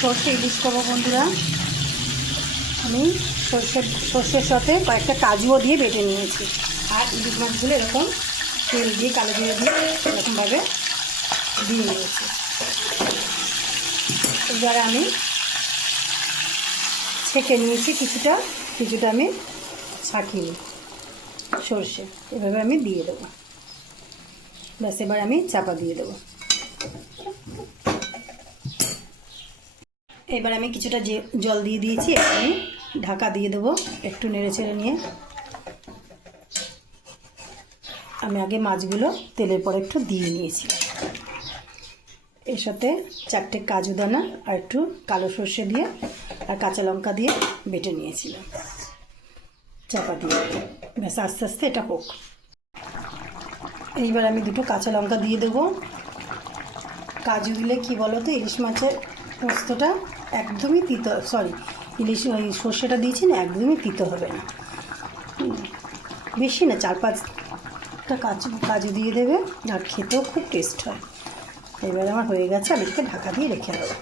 সর্ষে ইলিশ করবো বন্ধুরা। আমি সর্ষের সাথে কয়েকটা কাজুও দিয়ে বেটে নিয়েছি। আর ইলিশ মাছগুলো এরকম তেল দিয়ে কালো জিরে দিয়ে এরকমভাবে দিয়ে নিয়েছি। এবারে আমি ছেঁকে নিয়েছি, কিছুটা আমি ছাঁকিয়ে সর্ষে এভাবে আমি দিয়ে দেবো। ব্যাস, এবার আমি চাপা দিয়ে দেবো। এবার আমি কিছুটা জল দিয়ে দিয়েছি, আমি ঢাকা দিয়ে দেবো। একটু নেড়ে চেড়ে নিয়ে আমি আগে মাছগুলো তেলের পর একটু দিয়ে নিয়েছি। এর সাথে 4টে কাজু দানা আর একটু কালো সর্ষে দিয়ে আর কাঁচা লঙ্কা দিয়ে বেটে নিয়েছিলাম। চাপা দিয়ে ব্যাস, আস্তে আস্তে এটা হোক। এইবার আমি 2টো কাঁচা লঙ্কা দিয়ে দেবো। কাজু দিলে কি বলো তো, ইলিশ মাছের পোস্তটা একদমই তিতো, ইলিশ ওই সর্ষেটা দিয়েছি না, একদমই তিতো হবে না। বেশি না, 4-5টা কাজু দিয়ে দেবে, আর খেতেও খুব টেস্ট হয়। এবার আমার হয়ে গেছে, আমি এটাকে ঢাকা দিয়ে রেখে দেবো।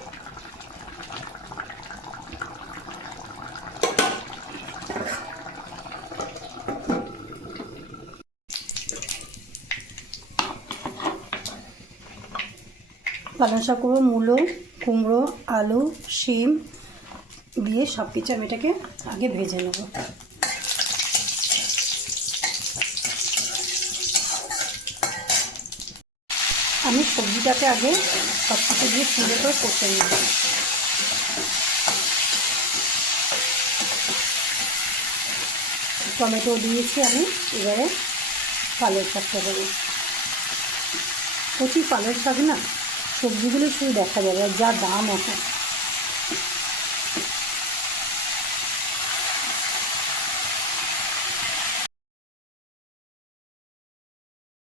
পালং শাক করবো, মূলো, কুমড়ো, আলু, শিম দিয়ে সব কিছু আমি এটাকে আগে ভেজে নেব। আমি সবজিটাকে আগে সব কিছু দিয়ে সুন্দর করে কষে নেব। টমেটো দিয়েছি আমি। এবারে পালং শাকটা দেবো। প্রচুর পালং শাক না, সবজিগুলো শুধু দেখা যাবে, আর যা দাম এখন।